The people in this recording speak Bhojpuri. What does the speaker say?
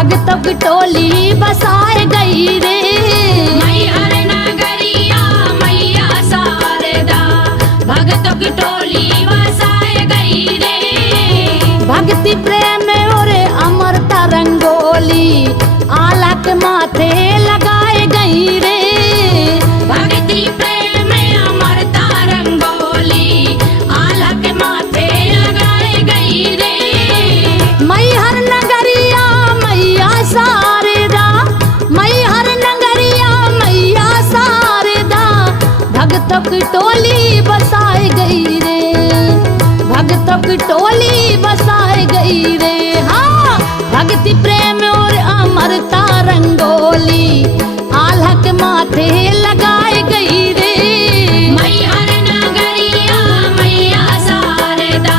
भगतों की टोली बसाए गई रे। मैहर नगरिया मैया शारदा भगतों की टोली बसाए गई रे। भक्ति प्रेम और अमरता रंगोली आला के माथे लगाए गई रे। भक्ति प्रेम अमरता रंगोली आला के माथे लगाए गई रे। मैहर नगरिया मैया शारदा, मैहर नगरिया मैया शारदा भगतों की टोली बसाई गई रे। भगतों की टोली बसाई गई रे। हाँ भक्ति प्रेम और अमरता रंगो